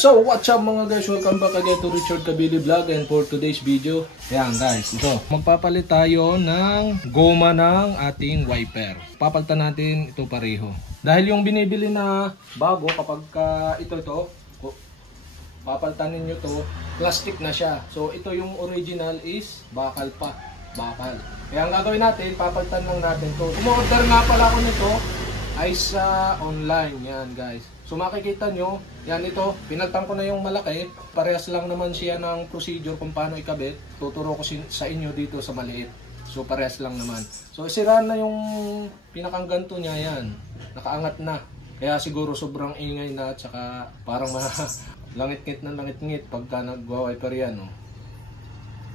So what's up mga guys, welcome back again to Richard Kabili Vlog. And for today's video, yan guys, ito magpapalit tayo ng goma ng ating wiper. Papalitan natin ito pareho. Dahil yung binibili na bago, kapag ito papalitan ninyo to, plastic na siya. So ito yung original is bakal pa, bakal. Kaya ang gagawin natin, papalitan lang natin to. Umorder nga pala ako nito ay sa online, yan guys. So makikita nyo, yan ito, pinaltan ko na yung malaki. Parehas lang naman siya ng procedure kung paano ikabit. Tuturo ko sa inyo dito sa maliit. So parehas lang naman. So sira na yung pinakang ganto niya, yan. Nakaangat na. Kaya siguro sobrang ingay na at saka parang langit-ngit na langit-ngit pagka nagwa-wiper yan. Oh.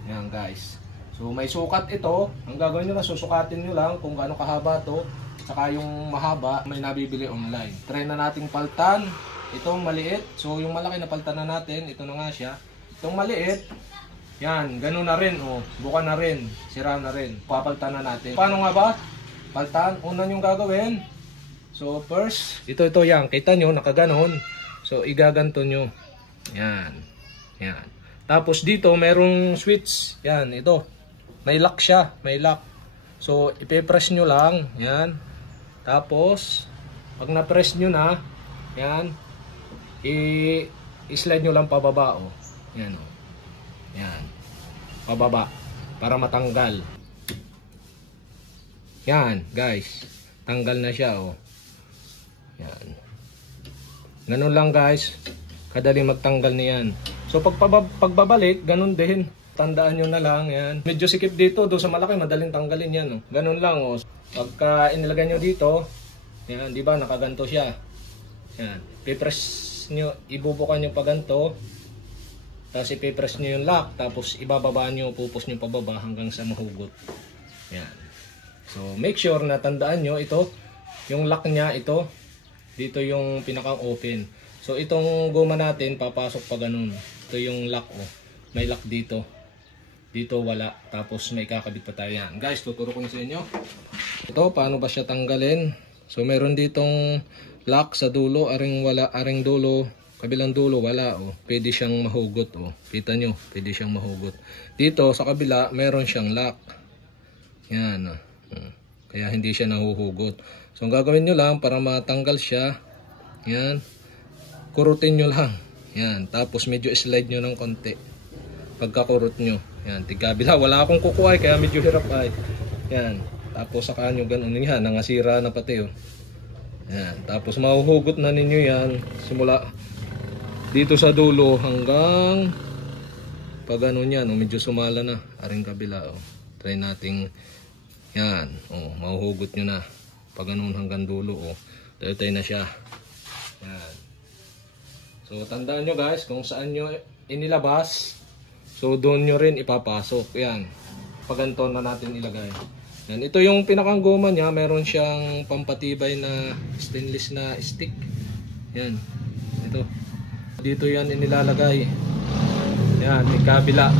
Yan guys. So may sukat ito. Ang gagawin nyo lang, susukatin nyo lang kung gaano kahaba to. Saka yung mahaba, may nabibili online. Try na nating paltan. Itong maliit. So yung malaki na paltan na natin. Ito na nga siya. Itong maliit. Yan, gano'n na rin. Oh, buka na rin. Sira na rin. Papaltan na natin. Paano nga ba? Paltan. Una yung gagawin. So first, ito yan. Kita nyo, nakaganon. So igaganto nyo. Yan. Yan. Tapos dito, merong switch. Yan, ito. May lock siya. May lock. So ipe-press nyo lang. Yan. Tapos, pag na-press nyo na, yan, i-slide nyo lang pababa, oh. Yan, oh. Yan. Pababa, para matanggal. Yan, guys. Tanggal na siya, oh. Yan. Ganun lang, guys. Kadaling magtanggal niyan. So, pagbabalik, ganun din. Tandaan nyo na lang, yan. Medyo sikip dito, doon sa malaki, madaling tanggalin yan, oh. Ganun lang, oh. Pagka inilagay nyo dito, yan, di ba, nakaganto siya. Yan, ipipress nyo, ibubukan nyo pa ganto. Tapos ipipress nyo yung lock, tapos ibababa nyo, pupus nyo pababa hanggang sa mahugot. Yan. So, make sure na tandaan nyo, ito, yung lock niya, ito, dito yung pinaka-open. So, itong goma natin, papasok pa ganun. Ito yung lock, oh. May lock dito. Dito wala. Tapos may kakabit pa tayo yan. Guys, tuturo ko sa inyo. Ito, paano ba siya tanggalin? So, meron ditong lock sa dulo. Aring wala, aring dulo. Kabilang dulo, wala. Oh. Pwede siyang mahugot. Oh. Kita nyo, pwede siyang mahugot. Dito, sa kabila, meron siyang lock. Yan. Oh. Kaya hindi siya nahuhugot. So, ang gagawin nyo lang para matanggal siya. Yan. Kurutin nyo lang. Yan. Tapos, medyo slide nyo ng konti. Pagkakurot nyo. Yan, tigabila. Wala akong kukuhay kaya medyo hirap ay. Yan. Tapos saka nyo ganun yan. Nangasira na pati oh. Yan. Tapos mahuhugot na ninyo yan. Simula dito sa dulo hanggang pag ganun yan. Oh, medyo sumala na. Aring kabila oh. Try nating yan. Oh, mahuhugot nyo na. Pag ganun hanggang dulo oh. Tayo na siya. Yan. So tandaan nyo guys kung saan nyo inilabas. So doon nyo rin ipapasok. Yan. Paganto na natin ilagay. Yan. Ito yung pinakang goma niya. Meron siyang pampatibay na stainless na stick. Yan. Ito. Dito yan inilalagay. Yan. May kabila.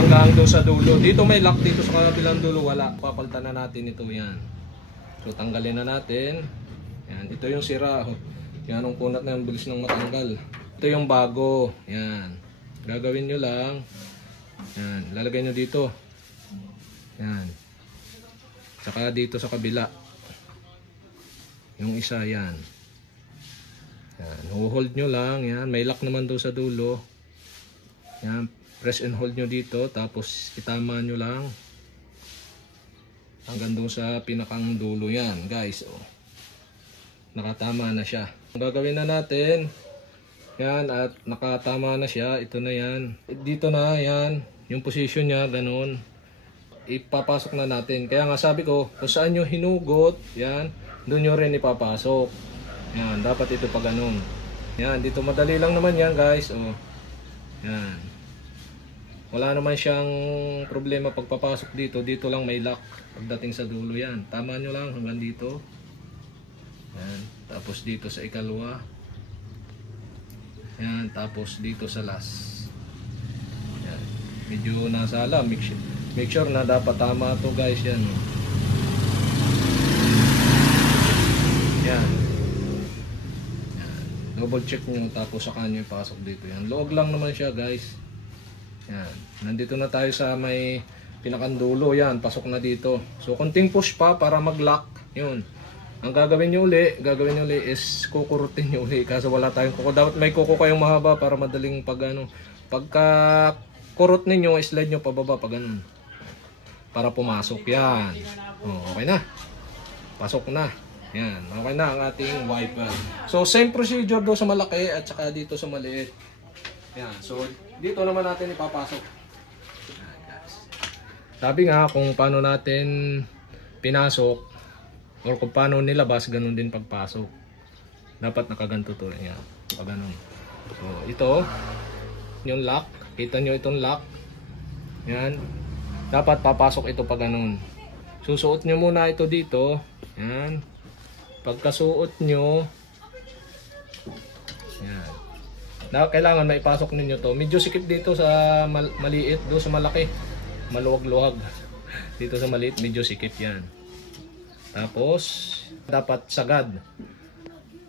Hanggang doon sa dulo. Dito may lock. Dito sa kabilang dulo wala. Papalitan na natin ito. Yan. So tanggalin na natin. Yan. Ito yung sira. Yan ang kunat na yung bilis ng matanggal. Ito yung bago. Yan. Gagawin nyo lang. Yan. Lalagay nyo dito. Yan. Saka dito sa kabila. Yung isa yan. Yan. Hold nyo lang. Yan. May lock naman doon sa dulo. Yan. Press and hold nyo dito. Tapos itama nyo lang. Hanggang doon sa pinakang dulo yan. Guys. Oh. Nakatama na siya. Gagawin na natin. Yan, at nakatama na siya. Ito na yan. Dito na, yan. Yung position niya, ganun. Ipapasok na natin. Kaya nga sabi ko, kung saan nyo hinugot, yan, doon nyo rin ipapasok. Yan, dapat ito pa ganun. Yan, dito madali lang naman yan, guys. Oh. Yan. Wala naman siyang problema pagpapasok dito. Dito lang may lock. Pagdating sa dulo, yan. Tama nyo lang hanggang dito. Yan. Tapos dito sa ikalwa. Yan, tapos dito sa last. Yan. Medyo nasala. Make sure na dapat tama to guys. Yan. Yan. Yan. double check nyo tapos saka nyo ipasok dito. Yan, luwag lang naman siya guys. Yan, nandito na tayo sa may pinakandulo. Yan, pasok na dito. So konting push pa para mag-lock. Yun. Ang gagawin nyo uli is kukurutin nyo uli kasi wala tayong kuko. Dapat may kuko kayong mahaba para madaling pagka kurot ninyo, slide nyo pababa pag ganun. Para pumasok. Yan. Oh, okay na. Pasok na. Yan, okay na ang ating wiper. So same procedure do sa malaki at saka dito sa maliit. Yan, so dito naman natin ipapasok. Yan, guys. Sabi nga kung paano natin pinasok or kung paano nilabas, ganun din pagpasok. Dapat nakaganto to. Yan, pag ganun. So ito, yung lock. Kita nyo itong lock. Yan. Dapat papasok ito pag ganun. Susuot nyo muna ito dito. Yan. Pagkasuot nyo, yan. Kailangan maipasok ninyo to. Medyo sikip dito sa maliit, do sa malaki. Maluwag-luwag. Dito sa maliit, medyo sikip yan. Tapos, dapat sagad.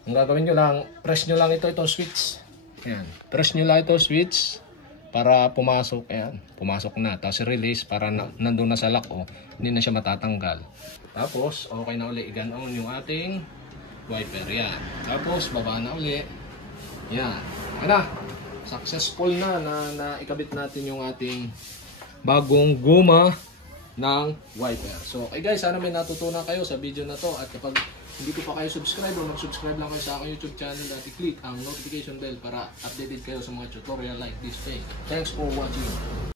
Ang gagawin nyo lang, press nyo lang itong switch. Yan. Press nyo lang itong switch para pumasok. Ayan. Pumasok na. Tapos release para nandun na sa lock. Oh. Hindi na siya matatanggal. Tapos, okay na uli. I-gun on yung ating wiper. Yan. Tapos, baba na uli. Yan. Ano? Successful na ikabit natin yung ating bagong guma ng wiper. So, okay guys, sana may natutunan kayo sa video na to. At kapag hindi ko pa kayo subscribe o mag-subscribe lang kayo sa aking YouTube channel at i-click ang notification bell para updated kayo sa mga tutorial like this thing. Thanks for watching.